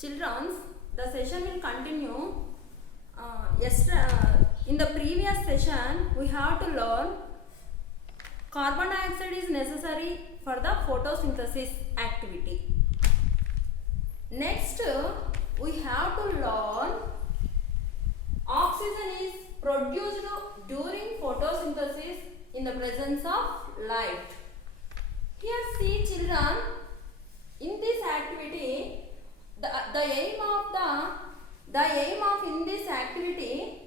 Children, the session will continue. In the previous session, we have to learn carbon dioxide is necessary for the photosynthesis activity. Next, we have to learn oxygen is produced during photosynthesis in the presence of light. Here see children, in this activity, the aim of in this activity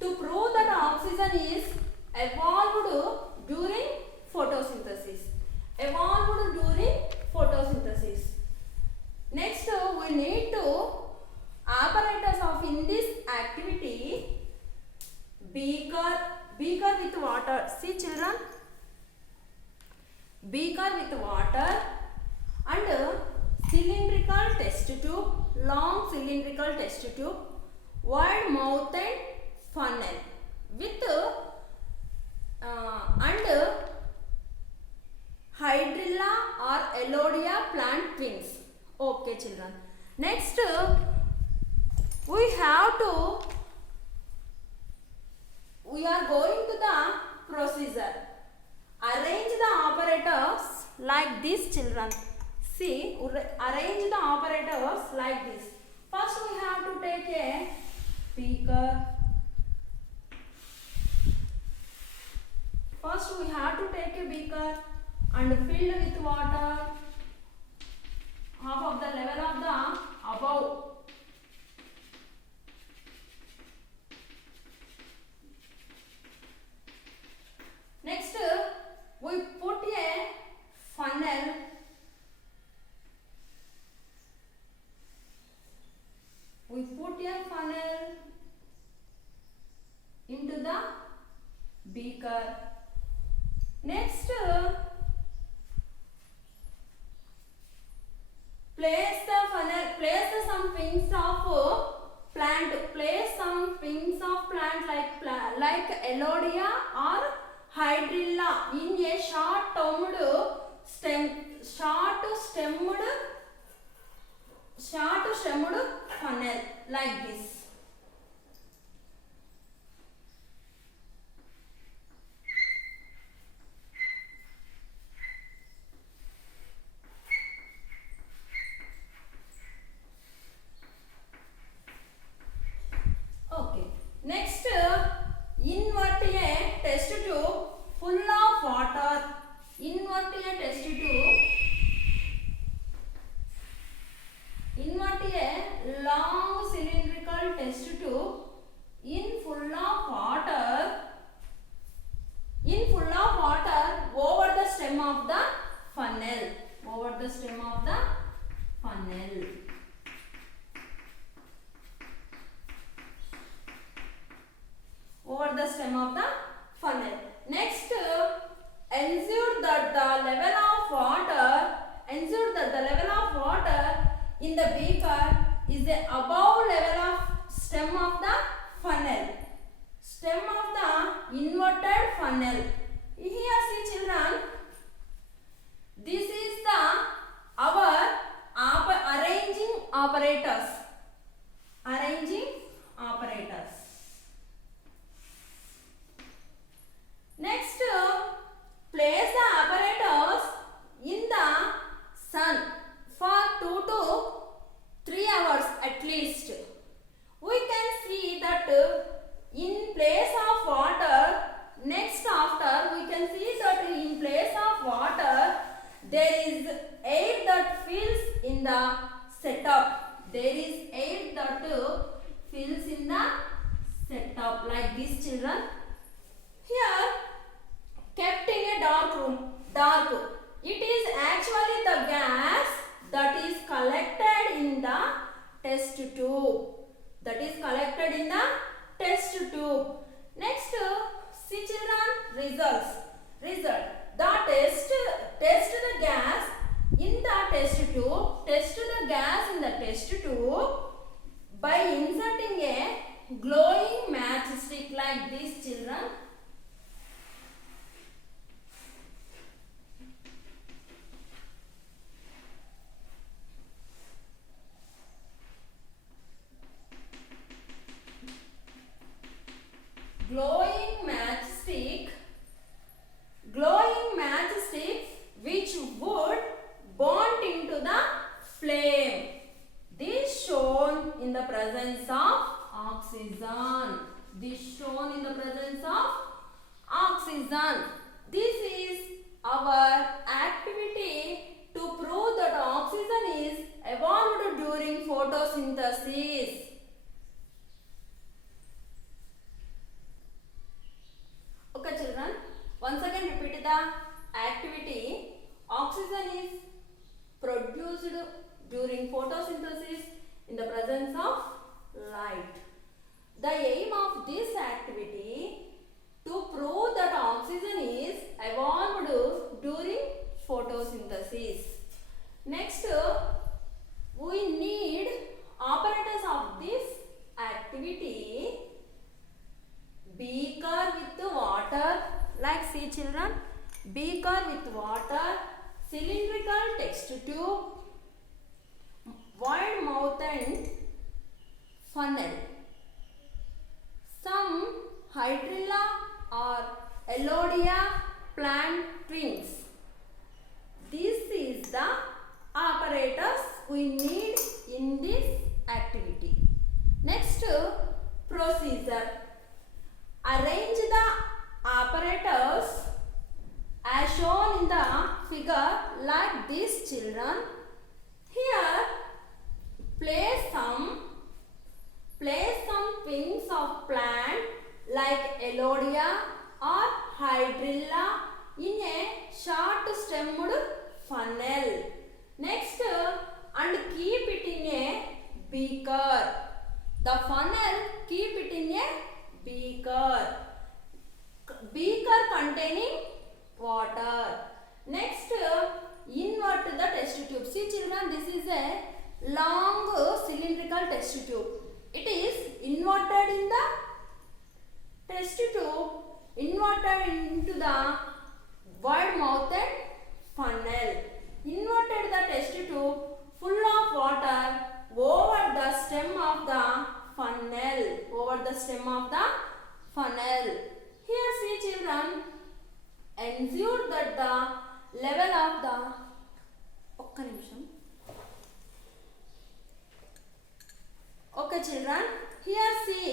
to prove that oxygen is evolved during photosynthesis. Next, we need to apparatus of in this activity beaker with water. See children, beaker with water and cylindrical test tube, long cylindrical test tube, wide mouthed funnel with and hydrilla or elodea plant twins. Okay children. Next we are going to the procedure. Arrange the operators like this children. See, arrange the operators like this. First we have to take a beaker. And fill with water half of the level of the above. Next, we put a funnel. Into the beaker. Next, place some pins of plant like elodea or hydrilla in a short stemmed funnel like this. Okay. Next, invert a test tube full of water. Invert a long cylindrical test tube in full of water over the stem of the funnel. Next, ensure that the level of water in the beaker is above level of stem of the funnel. Inverted funnel. Here see children, this is our arranging operators. Next, place the apparatus in the sun for 2 to 3 hours at least. We can see that in place of water, there is air that fills in the setup. Like this children. Here, kept in a dark room. It is actually the gas that is collected in the test tube. Next, see children, result. Test the gas in the test tube. By inserting a glowing matchstick like this children. flame. This shown in the presence of oxygen. This shown in the presence of oxygen. This is our activity to prove that oxygen is evolved during photosynthesis. Okay children, once again repeat the activity. Oxygen is produced during photosynthesis in the presence of light. The aim of this activity to prove that oxygen is evolved during photosynthesis. Next, we need operators of this activity. Beaker with water, like see children, beaker with water, cylindrical test tube, wide mouth and funnel. Some hydrilla or Elodea plant twins. This is the apparatus we need in this activity. Next, procedure. Arrange the apparatus as shown in the figure like this children. Here, place some twins of plant like Elodea or Hydrilla in a short stemmed funnel. Next, and keep it in a beaker. The funnel, keep it in a beaker. Beaker containing water. Next, invert the test tube. See children, this is a long cylindrical test tube. It is inverted in the test tube, inverted into the wide mouthed funnel. Inverted the test tube full of water over the stem of the funnel. Over the stem of the funnel. Here see children, ensure that the level of the Okay children, here see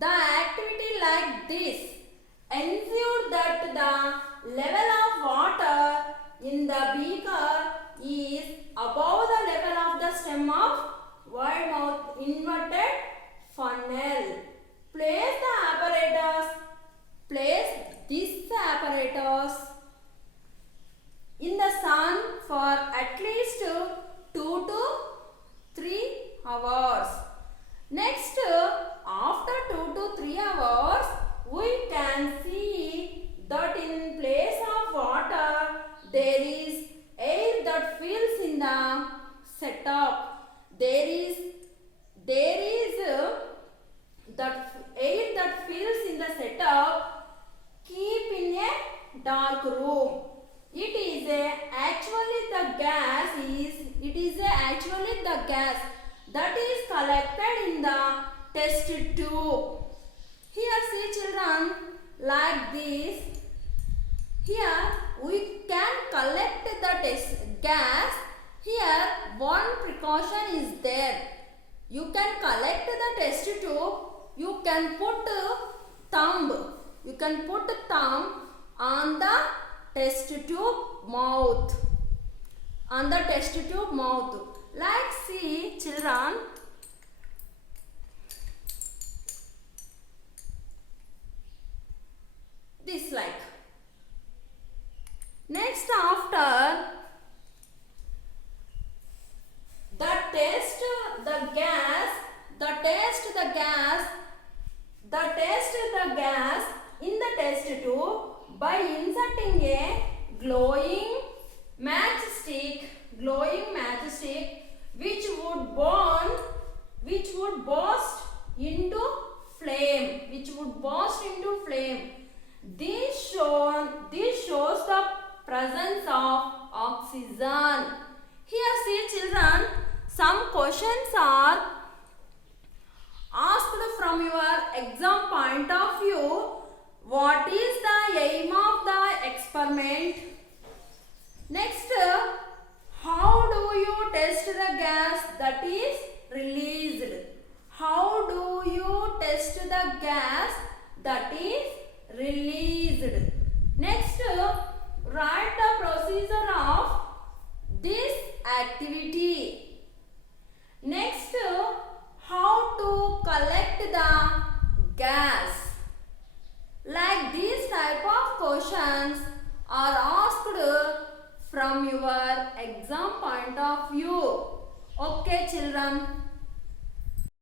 the activity like this. Ensure that the level of water in the beaker is above the level of the stem of wide mouth inverted funnel. Place this apparatus in the sun for at least 2 to 3 hours. Next, after 2 to 3 hours, we can see that in place of water, there is air that fills in the setup. There is that air that fills in the setup. Keep in a dark room. It is actually the gas that is collected in the test tube. Here see children, like this. Here we can collect the test gas. Here one precaution is there. You can collect the test tube. You can put thumb. You can put thumb on the test tube mouth. On the test tube mouth. Like see children. This like. Next after test the gas in the test tube by inserting a glowing matchstick which would burst into flame. This shows the presence of oxygen. Here see children, some questions are asked from your exam point of view. What is the aim of the experiment? Next, how do you test as. Like these type of questions are asked from your exam point of view. Okay children.